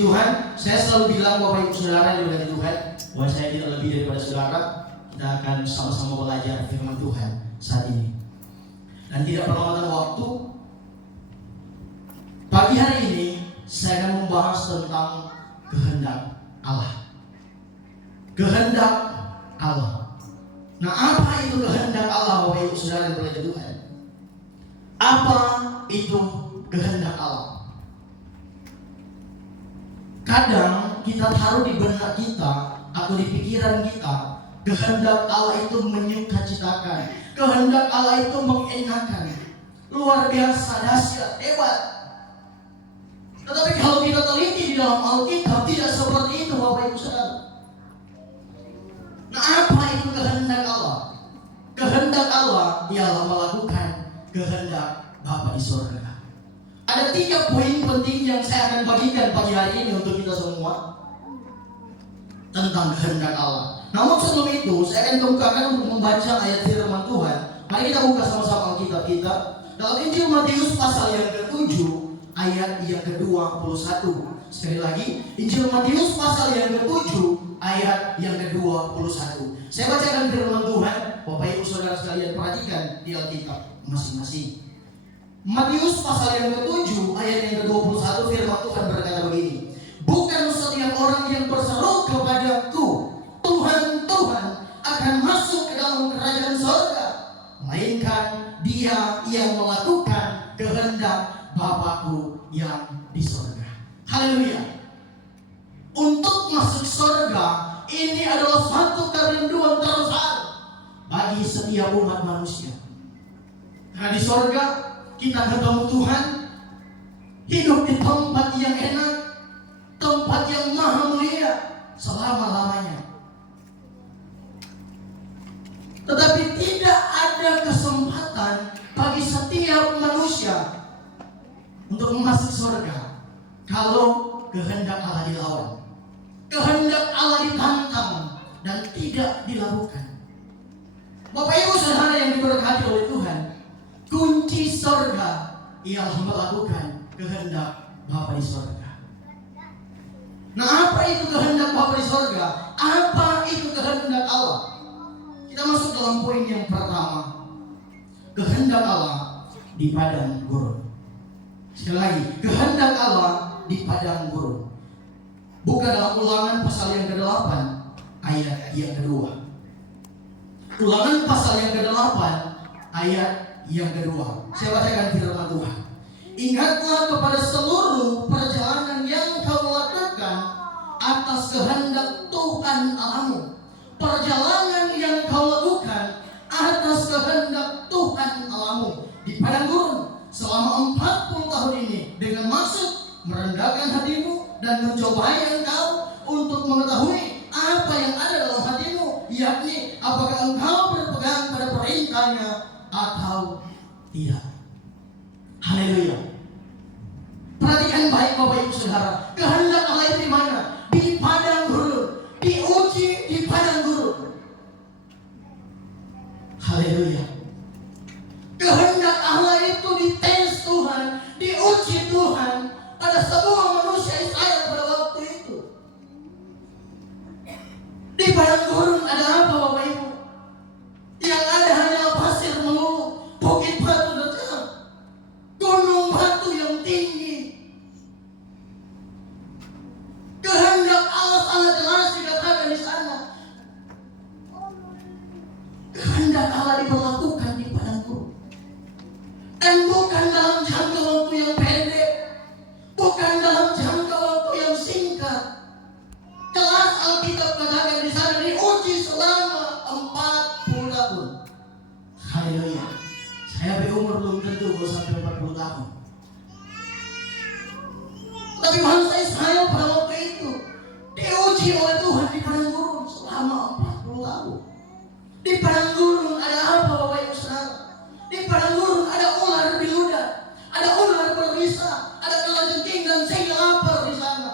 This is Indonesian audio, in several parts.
Tuhan, saya selalu bilang Bapak Ibu Saudara yang diberkati Tuhan, bahwa saya tidak lebih daripada saudara. Kita akan sama-sama belajar firman Tuhan saat ini. Dan tidak perlu waktu, pagi hari ini saya akan membahas tentang kehendak Allah. Kehendak Allah. Nah, apa itu kehendak Allah, Bapak Ibu Saudara yang diberkati Tuhan? Apa itu kehendak Allah? Kadang kita taruh di benak kita atau di pikiran kita, kehendak Allah itu menyukacitakan, kehendak Allah itu mengenakan, luar biasa, dahsyat, hebat. Tetapi kalau kita teliti di dalam Alkitab, tidak seperti itu, Bapak Ibu Saudara. Nah, apa itu kehendak Allah? Kehendak Allah ialah melakukan kehendak Bapa di surga. Ada 3 poin penting yang saya akan bagikan pagi hari ini untuk kita semua tentang kehendak Allah. Namun sebelum itu, saya akan kemukakan untuk membaca ayat firman Tuhan. Mari kita buka sama-sama Alkitab kita dalam Injil Matius pasal yang ke-7 ayat yang ke-21. Sekali lagi, Injil Matius pasal yang ke-7 ayat yang ke-21. Saya bacakan firman Tuhan. Bapak Ibu Saudara sekalian perhatikan di Alkitab masing-masing. Matius pasal yang ke-7 ayat yang ke-21, firman Tuhan berkata begini. Bukan setiap orang yang berseru kepadaku, Tuhan, Tuhan, akan masuk ke dalam kerajaan surga, melainkan dia yang melakukan kehendak Bapakku yang di surga. Haleluya. Untuk masuk surga, ini adalah satu kerinduan terbesar bagi setiap umat manusia. Karena di surga kita ketemu Tuhan, hidup di tempat yang enak, tempat yang maha mulia selama-lamanya. Tetapi tidak ada kesempatan bagi setiap manusia untuk masuk surga kalau kehendak Allah dilawan, kehendak Allah ditantang dan tidak dilakukan. Bapak Ibu Saudara yang diberkati oleh Tuhan, kunci surga ialah melakukan kehendak Bapa di surga. Nah, apa itu kehendak Bapa di surga? Apa itu kehendak Allah? Kita masuk dalam poin yang pertama. Kehendak Allah di padang gurun. Sekali lagi, kehendak Allah di padang gurun. Buka dalam Ulangan pasal yang ke-8 ayat yang kedua. Ulangan pasal yang ke-8 ayat yang kedua. Saya bacakan firman Tuhan. Ingatlah kepada seluruh perjalanan yang kau lakukan atas kehendak Tuhan Allahmu. Perjalanan yang kau lakukan atas kehendak Tuhan Allahmu di padang gurun selama 40 tahun ini, dengan maksud merendahkan hatimu dan mencobai engkau untuk mengetahui apa yang ada dalam hatimu, yakni apakah engkau berpegang pada perintahnya atau tidak. Haleluya. Perhatikan baik Bapak Ibu Saudara, kehendak Allah itu di mana? Di padang gurun, diuji di padang gurun. Haleluya. Kehendak Allah itu dites Tuhan, diuji Tuhan pada semua manusia Israel pada waktu itu. Di padang gurun ada apa Bapak Ibu? Yang ada hanya pasir melulu, bukit batu dan gunung batu yang tinggi. Kehendak Allah sangat jelas dikatakan di sana. Kehendak Allah diberlakukan di padang gurun, dan bukan dalam jangka waktu yang pendek, bukan dalam jangka waktu yang singkat. Jelas Alkitab katakan di sana diuji selama 40 tahun. Haleluya. Saya berumur belum tentu kalau sampai 40 tahun. Tapi bangsa Israel pada waktu itu diuji oleh Tuhan di padang gurun selama 40 tahun. Di padang gurun ada apa Bapak Ibu Saudara? Di padang gurun ada ular berludah, ada ular berbisa, ada kalajengking dan singa lapar di sana.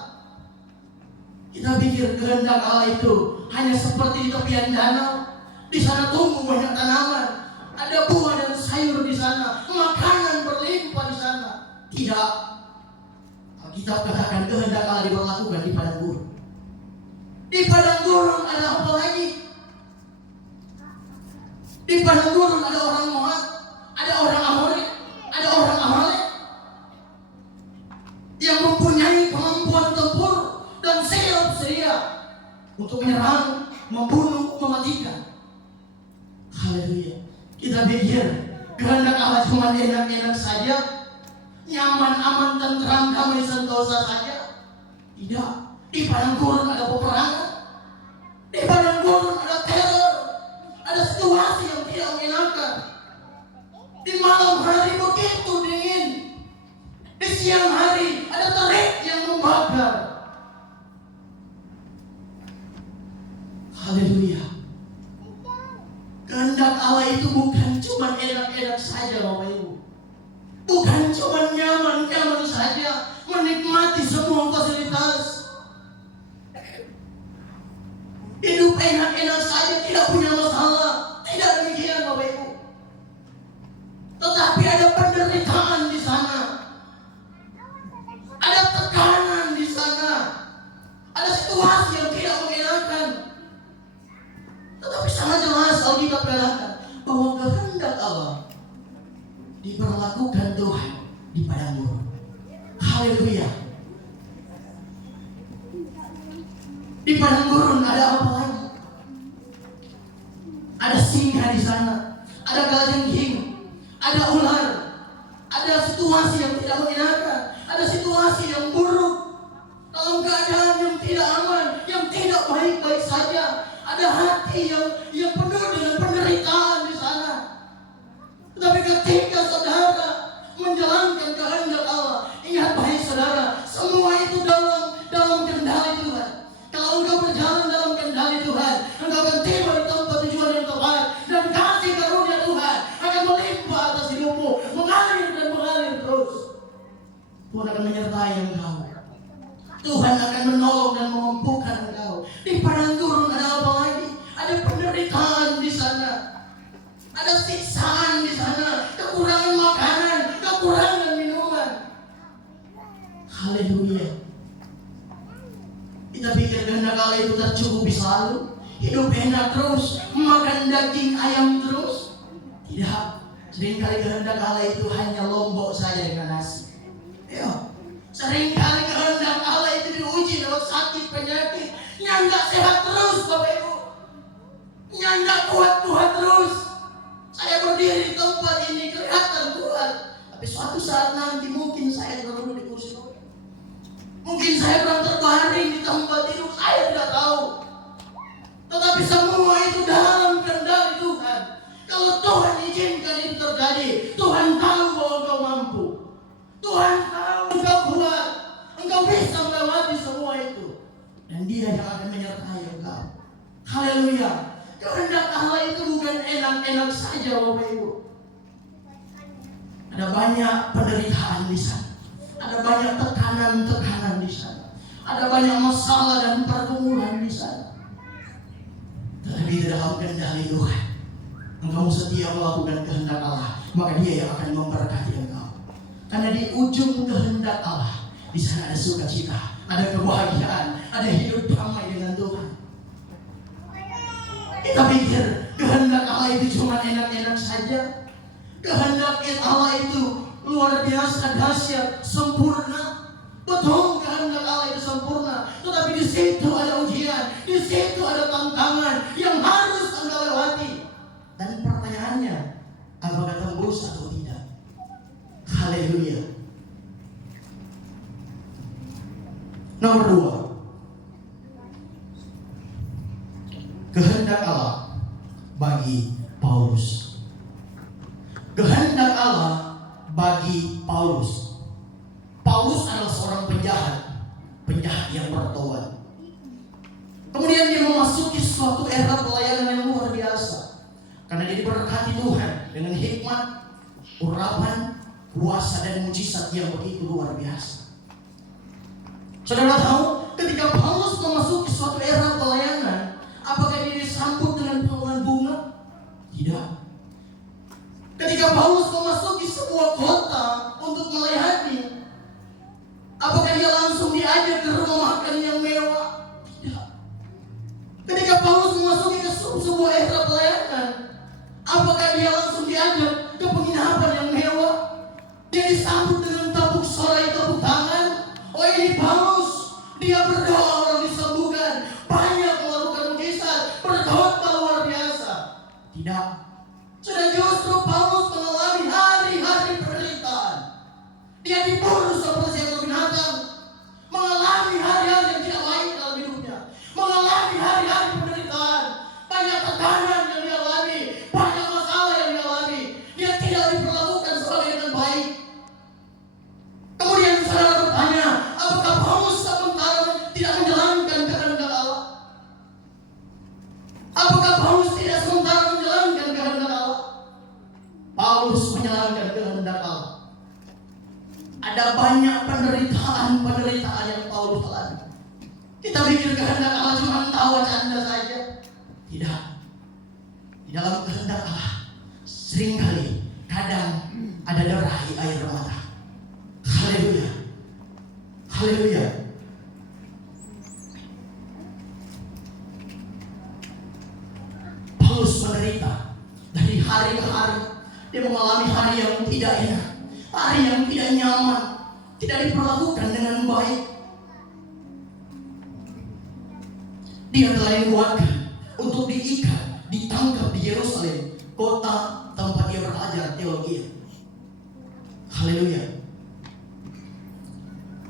Kita pikir kehendak Allah itu hanya seperti di tepian danau. Di sana tumbuh banyak tanaman, ada buah dan sayur di sana, makanan berlimpah di sana. Tidak. Alkitab katakan kehendak Allah diberlakukan Di padang gurun ada apa lagi? Di padang gurun ada orang Moab, ada orang Amori, ada orang Amalek yang mempunyai kemampuan tempur dan siap sedia untuk menyerang, membunuh, mematikan. Haleluya. Kita pikir kehendak Allah cuma enak-enak saja, nyaman, aman, tentram, damai, sentosa saja. Tidak. Di padang gurun ada peperangan. Di padang gurun ada teror. Ada situasi yang tidak menyenangkan. Di malam hari begitu dingin. Di siang hari ada terik yang membakar. Haleluya. Kehendak Allah itu bukan cuma enak-enak saja, Bapak Ibu. Bukan cuma nyaman-nyaman saja, menikmati semua fasilitas. Hidup enak-enak saja, tidak punya masalah. Tidak demikian, Bapak Ibu. Tetapi ada penderitaan di sana. Ada tekanan di sana. Ada situasi yang tidak mengenakan. Tetapi sangat jelas Alkitab katakan bahwa kehendak Allah diberlakukan Tuhan di padang gurun. Haleluya. Di padang gurun ada apa lagi? Ada singa di sana, ada kalajengking, ada ular, ada situasi yang tidak menyenangkan, ada situasi yang buruk, dalam keadaan yang tidak aman, yang tidak baik-baik saja. Ada hati yang penuh dengan penderitaan di sana. Tetapi ketika saudara menjalankan kehendak Allah, ingat baik saudara, semua itu dalam kendali Tuhan. Kalau engkau berjalan dalam kendali Tuhan, engkau akan tiba di tempat tujuan yang tepat, dan kasih karunia Tuhan akan melimpah atas hidupmu, mengalir dan mengalir terus. Tuhan akan menyertai engkau. Tuhan akan menolong dan memampukan engkau. Di padang gurun ada apa lagi? Ada penderitaan di sana. Ada siksaan di sana. Kekurangan makanan, kekurangan minuman. Haleluya. Kita pikir kehendak Allah itu tercukupi selalu, hidup enak terus, makan daging ayam terus. Tidak. Seringkali kehendak Allah itu hanya lombok saja dengan nasi. Ya. Seringkali kehendak Allah itu diuji lewat sakit, penyakit. Nyandak sehat terus, Bapak Ibu. Nyandak kuat-kuat terus. Saya berdiri di tempat ini kelihatan kuat, tapi suatu saat nanti mungkin saya duduk di kursi roda. Mungkin saya pernah terbaring di tempat tidur, saya tidak tahu. Tetapi semua itu dalam kendali Tuhan. Kalau Tuhan izinkan itu terjadi, Tuhan tahu bahwa engkau mampu. Tuhan tahu engkau kuat, engkau bisa melewati semua itu, dan Dia yang akan menyertai engkau. Haleluya. Kehendak Allah itu bukan enak-enak saja, Bapak Ibu. Ada banyak penderitaan di sana, ada banyak tekanan-tekanan di sana, ada banyak masalah dan pergumulan di sana. Tetapi di dalam kendali Tuhan, engkau setia melakukan kehendak Allah, maka Dia yang akan memberkati engkau. Karena di ujung kehendak Allah, di sana ada sukacita, ada kebahagiaan, ada hidup damai dengan Tuhan. Kita pikir kehendak Allah itu cuma enak-enak saja. Kehendak Allah itu luar biasa, dahsyat, sempurna. Betul, kehendak Allah itu sempurna. Tetapi di situ ada ujian, di situ ada tantangan yang harus Anda lewati. Dan pertanyaannya, apakah tembus atau tidak? Haleluya. Nomor 2, kehendak Allah bagi Paulus. Kehendak Allah bagi Paulus. Paulus adalah seorang penjahat yang bertobat. Kemudian dia memasuki suatu era pelayanan yang luar biasa, karena dia diberkati Tuhan dengan hikmat, urapan, kuasa dan mujizat yang begitu luar biasa. Saudara tahu, ketika Paulus memasuki suatu era pelayanan, apakah dia disambut dengan pengumuman bunga? Tidak. Ketika Paulus memasuki sebuah kota untuk melayani, apakah dia langsung diajak ke rumah makan yang mewah? Tidak. Dia berdoa orang disembuhkan. Banyak melakukan mujizat, berkhotbah luar biasa. Tidak. Sudah justru Paulus mengalami hari-hari penderitaan. Dia diburu seperti seekor binatang. Mengalami hari-hari yang tidak baik dalam hidupnya. Mengalami hari-hari penderitaan. Banyak tekanan yang dia alami. Banyak masalah yang dia alami. Dia tidak diperlakukan sebagai dengan baik. Kemudian saudara bertanya, apakah Paulus sementara tidak menjalankan kehendak Allah? Apakah Paulus tidak sementara menjalankan kehendak Allah? Paulus menjalankan kehendak Allah. Ada banyak penderitaan yang Paulus alami. Kita pikir kehendak Allah cuma tawa canda saja. Tidak. Di dalam kehendak Allah seringkali kadang ada derai air mata. Haleluya. Haleluya. Paulus menderita dari hari ke hari. Dia mengalami hari yang tidak enak, hari yang tidak nyaman, tidak diperlakukan dengan baik. Dia telah dibuatkan untuk diikat, ditangkap di Yerusalem, kota tempat dia belajar teologi. Haleluya.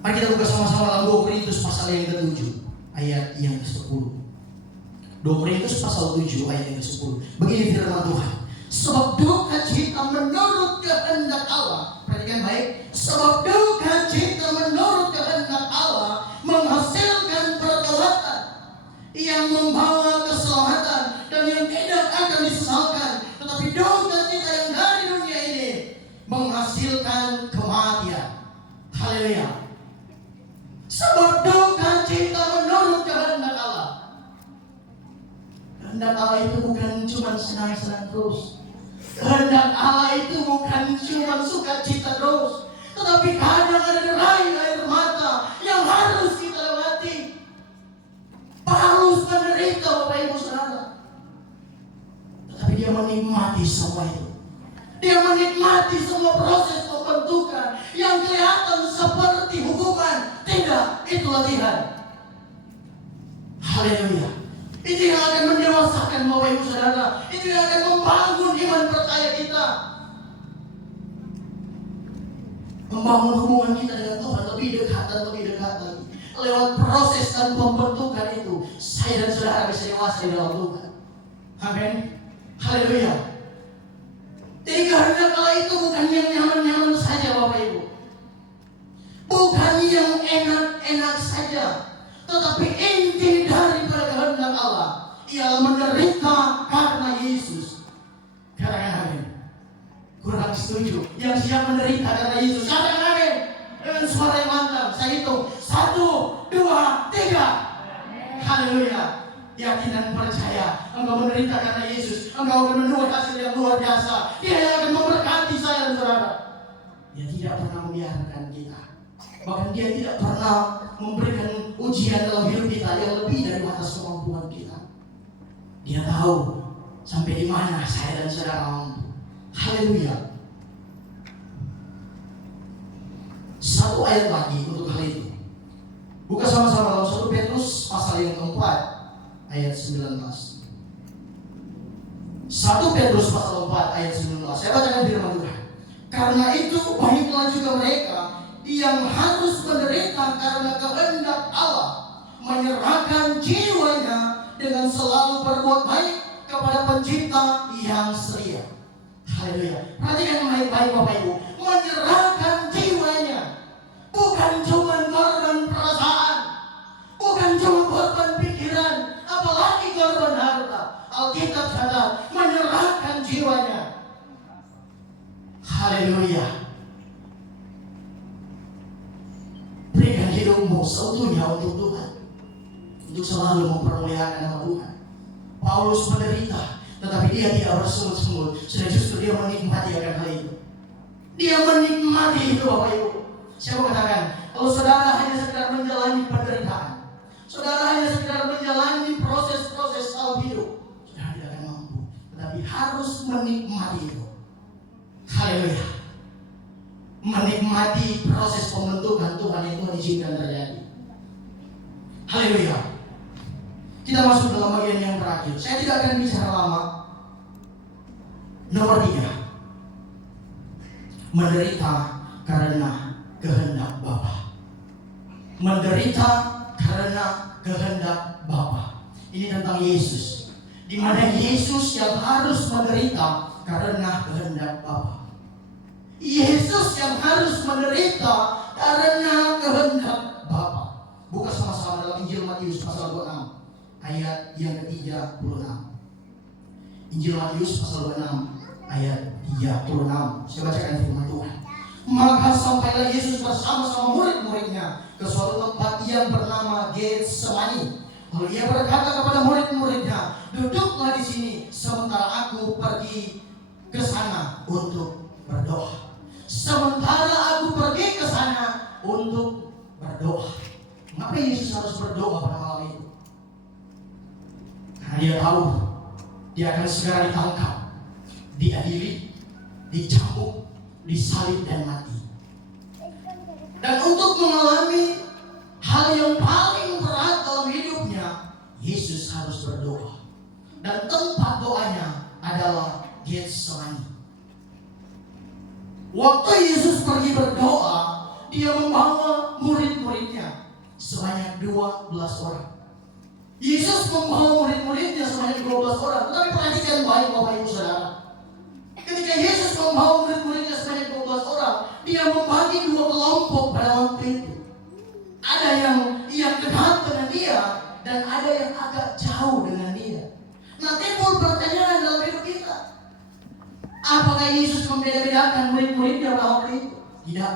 Mari kita buka sama-sama dalam 2 Korintus pasal yang ke-7 ayat yang ke-10. 2 Korintus pasal 7 ayat yang ke-10. Begini firman Tuhan. Sebab duka cita menurut kehendak Allah. Perhatikan baik. Sebab duka cita menurut kehendak Allah menghasilkan pertobatan yang membawa keselamatan dan yang tidak akan disesalkan. Tetapi duka cita yang dari dunia ini menghasilkan kematian. Haleluya. Sebab duka cita menurut kehendak Allah. Kehendak Allah itu bukan cuma senang-senang terus. Kehendak Allah itu bukan cuma sukacita terus, tetapi kadang ada derai air mata yang harus kita lewati. Paulus menderita, Bapak Ibu Saudara, tetapi dia menikmati semua itu. Dia menikmati semua proses pembentukan yang kelihatan seperti hukuman. Tidak, itu latihan. Haleluya. Itu yang akan mendewasakan Bapak Ibu Saudara. Itu yang akan membangun iman percaya kita. Membangun hubungan kita dengan Tuhan lebih dekat dan lebih dekat lagi. Lewat proses dan pembentukan itu, saya dan saudara bisa dewasa di dalam Tuhan. Amin. Haleluya. Jadi kehendak Allah itu bukan yang nyaman-nyaman saja Bapak Ibu. Bukan yang enak-enak saja. Tetapi inti daripada kehendak Allah ialah menderita karena Yesus. Katakan amin. Kurang setuju. Yang siap menderita karena Yesus, katakan amin. Dengan suara yang mantap. Saya hitung 1, 2, 3. Haleluya. Yakin dan percaya engkau menderita karena Yesus. Engkau akan menuai hasil yang luar biasa. Dia yang akan memberkati saya dan saudara. Dia tidak pernah membiarkan kita. Bahkan dia tidak pernah memberikan ujian dalam hidup kita yang lebih dari batas kemampuan kita. Dia tahu sampai di mana saya dan saudara mampu. Haleluya. Satu ayat lagi untuk hal itu. Buka sama-sama dalam 1 Petrus pasal yang keempat ayat 19. 1 Petrus pasal 4 ayat 19. Saya bacakan firman Tuhan. Karena itu baiklah juga mereka yang harus menderita karena kehendak Allah, menyerahkan jiwanya dengan selalu berbuat baik kepada Pencipta yang setia. Haleluya. Perhatikan baik-baik Bapak Ibu. Menyerahkan jiwanya. Bukan cuma korban perasaan, bukan cuma korban pikiran, apalagi korban harta. Alkitab catat menyerahkan jiwanya. Haleluya. Berikan hidupmu seutuhnya untuk Tuhan, untuk selalu mempermuliakan nama Tuhan. Paulus menderita, tetapi dia tidak bersungut-sungut. Sudah justru dia menikmati akan hal itu. Dia menikmati itu Bapak Ibu. Saya mau katakan, kalau saudara hanya sekedar menjalani penderitaan, saudara hanya sekedar menjalani proses-proses dalam hidup, saudara tidak akan mampu. Tetapi harus menikmati itu. Haleluya. Menikmati proses pembentukan Tuhan yang Tuhan izinkan terjadi. Haleluya. Kita masuk dalam bagian yang terakhir. Saya tidak akan bicara lama. Nomor 3. Menderita karena kehendak Bapa. Menderita karena kehendak Bapa. Ini tentang Yesus. Di mana Yesus yang harus menderita karena kehendak Bapa. Yesus yang harus menderita karena kehendak Bapa. Buka sama-sama dalam Injil Matius pasal 26 ayat yang ke-36. Injil Matius pasal 26 ayat 36. Saya bacakan firman Tuhan. Maka sampailah Yesus bersama-sama murid-muridnya ke suatu tempat yang bernama Getsemani. Lalu ia berkata kepada murid-muridnya, duduklah di sini sementara aku pergi ke sana untuk berdoa. Sementara aku pergi ke sana untuk berdoa. Mengapa Yesus harus berdoa pada malam itu? Karena dia tahu dia akan segera ditangkap, diadili, dicambuk, disalib dan mati. Dan untuk mengalami hal yang paling berat dalam hidupnya, Yesus harus berdoa. Dan tempat doanya adalah Getsemani. Waktu Yesus pergi berdoa, dia membawa murid-muridnya sebanyak 12 orang. Yesus membawa murid-muridnya sebanyak 12 orang. Tetapi perhatikan baik Bapak Ibu Saudara. Ketika Yesus membawa murid-muridnya sebanyak 12 orang, dia membagi 2 kelompok pada waktu itu. Ada yang dekat dengan dia dan ada yang agak jauh dengan dia. Nah, timbul pertanyaan dalam hidup kita. Apakah Yesus membeda-bedakan murid-muridnya pada waktu itu? Tidak.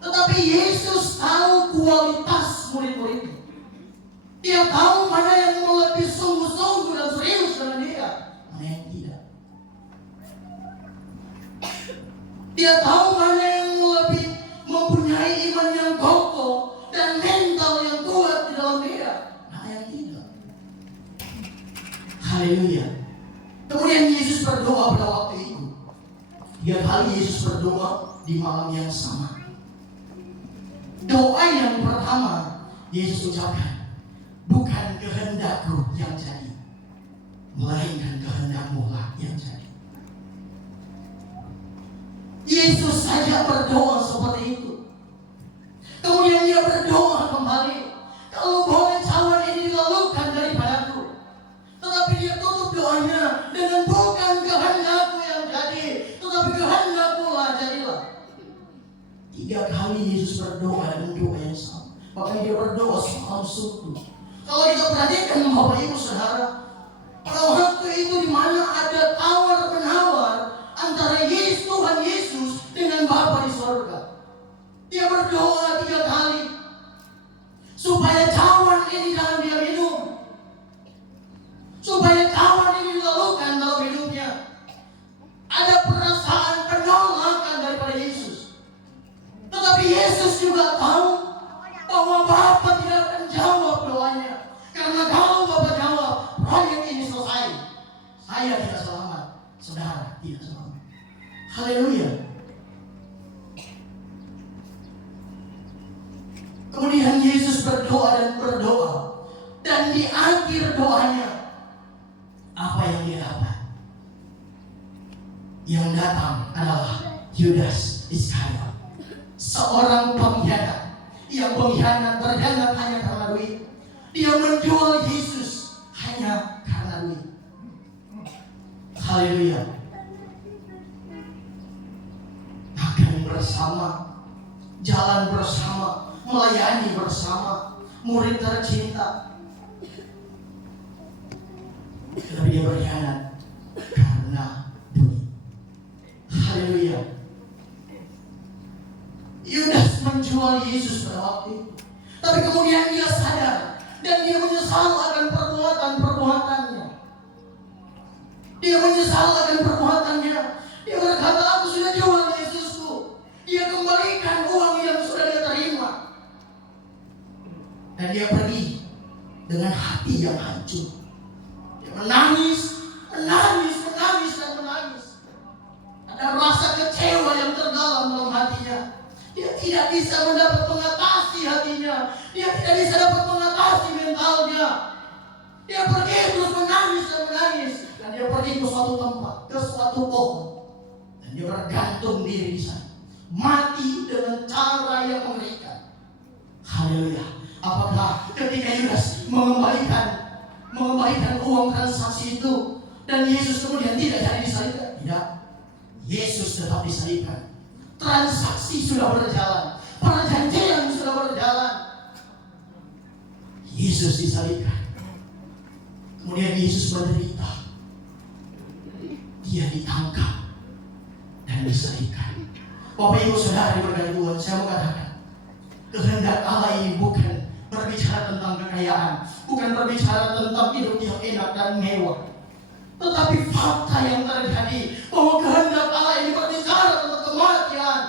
Tetapi Yesus tahu kualitas murid-muridnya. Dia tahu mana yang lebih sungguh-sungguh dan serius dengan dia, mana yang tidak. Dia tahu mana yang lebih mempunyai iman yang kokoh dan mental yang kuat di dalam dia, mana yang tidak. Haleluya. Kemudian Yesus berdoa pada waktu itu. 3 kali Yesus berdoa di malam yang sama. Doa yang pertama Yesus ucapkan, bukan kehendakku yang jadi, melainkan kehendakmu lah yang jadi. Yesus saja berdoa seperti itu. Kemudian dia berdoa kembali, kalau boleh cawan ini dilalukan daripadaku. Tetapi dia tutup doanya dengan bukan kehendakku yang jadi, tetapi kehendakmu lah jadilah. 3 kali Yesus berdoa dengan doa yang sama. Bahkan dia berdoa semalam suntuk. Kalau kita perhatikan Bapak Ibu Saudara, pada waktu itu di mana ada tawar menawar antara Tuhan Yesus dengan Bapa di surga. Dia berdoa 3 kali supaya cawan ini jangan dia minum, supaya cawan ini dilalukan dalam hidupnya. Ada perasaan penolakan daripada Yesus, tetapi Yesus juga tahu bahwa Bapa tidak akan jawab doanya. Karena kalau Bapa jawab, proyek ini selesai. Saya tidak selamat, saudara tidak selamat. Haleluya. Kemudian Yesus berdoa dan berdoa. Dan di akhir doanya, apa yang dia dapat? Yang datang adalah Yudas Iskariot, seorang pengkhianat. Yang berkhianat hanya karena duit. Dia menjual Yesus hanya karena duit. Haleluya. Makan bersama, jalan bersama, melayani bersama, murid tercinta. Tetapi dia berkhianat karena duit. Haleluya. Yudas menjual Yesus pada waktu itu. Tapi kemudian dia sadar dan dia menyesal akan perbuatannya. Dia menyesal akan perbuatannya. Dia berkata, aku sudah jual Yesusku. Dia kembalikan uang yang sudah dia terima. Dan dia pergi dengan hati yang hancur. Dia menangis. Ada rasa kecewa yang terdalam dalam hatinya. Dia tidak bisa mendapat mengatasi hatinya. Dia tidak bisa dapat mengatasi mentalnya. Dia pergi terus menangis dan menangis. Dan dia pergi ke suatu tempat, ke suatu pohon. Dan dia bergantung diri di sana. Mati dengan cara yang mengerikan. Haleluya. Apakah ketika Yudas mengembalikan uang transaksi itu dan Yesus kemudian tidak jadi disalibkan? Tidak. Yesus tetap disalibkan. Transaksi sudah berjalan, perjanjian sudah berjalan. Yesus disalibkan. Kemudian Yesus menderita. Dia ditangkap dan disalibkan. Bapak Ibu Saudara diberkati Tuhan, saya mau katakan, kehendak Allah ini bukan berbicara tentang kekayaan, bukan berbicara tentang hidup yang enak dan mewah, tetapi fakta yang terjadi bahwa kehendak Allah ini berbicara tentang kematian.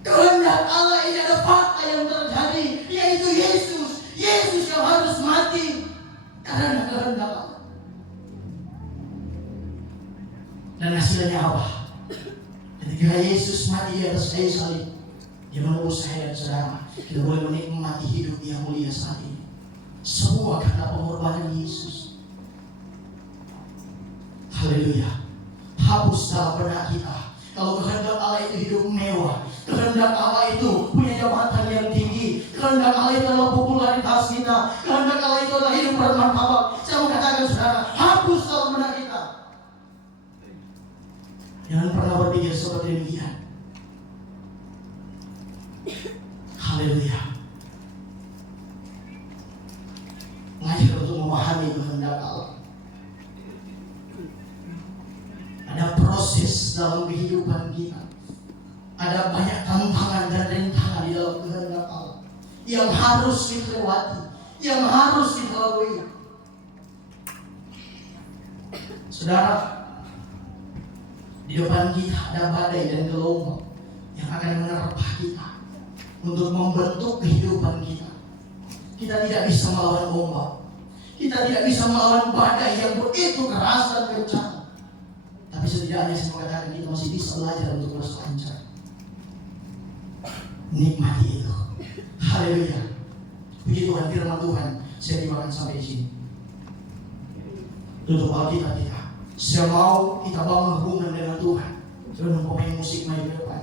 Kehendak Allah ini ada fakta yang terjadi, yaitu Yesus yang harus mati karena kehendak Allah. Dan hasilnya apa? Ketika Yesus mati di atas kayu salib, dia menebus saya dan saudara. Kita boleh menikmati hidup yang mulia saat ini. Semua karena pengorbanan Yesus. Haleluya. Hapus dalam benak kita kalau kehendak Allah itu hidup mewah, kehendak Allah itu punya jabatan yang tinggi, kehendak Allah itu adalah popularitas kita, kehendak Allah itu adalah hidup bermartabat. Saya mau katakan saudara, hapus dalam benak kita. Jangan pernah berpikir seperti demikian. Haleluya. Belajar untuk memahami kehendak Allah. Ada proses dalam kehidupan kita. Ada banyak tantangan dan rintangan di dalam kehendak Allah yang harus dilewati, yang harus dilalui. Saudara, di depan kita ada badai dan gelombang yang akan menerpa kita untuk membentuk kehidupan kita. Kita tidak bisa melawan ombak. Kita tidak bisa melawan badai yang begitu keras dan kencang. Tapi setidaknya saya mengatakan kita masih bisa belajar untuk berselancar. Nikmati itu. Haleluya. Puji Tuhan, firman Tuhan. Saya dimakan sampai di sini. Tutup Alkitab kita. Saya mau kita bangun hubungan dengan Tuhan. Sebelum pemain musik maju ke depan.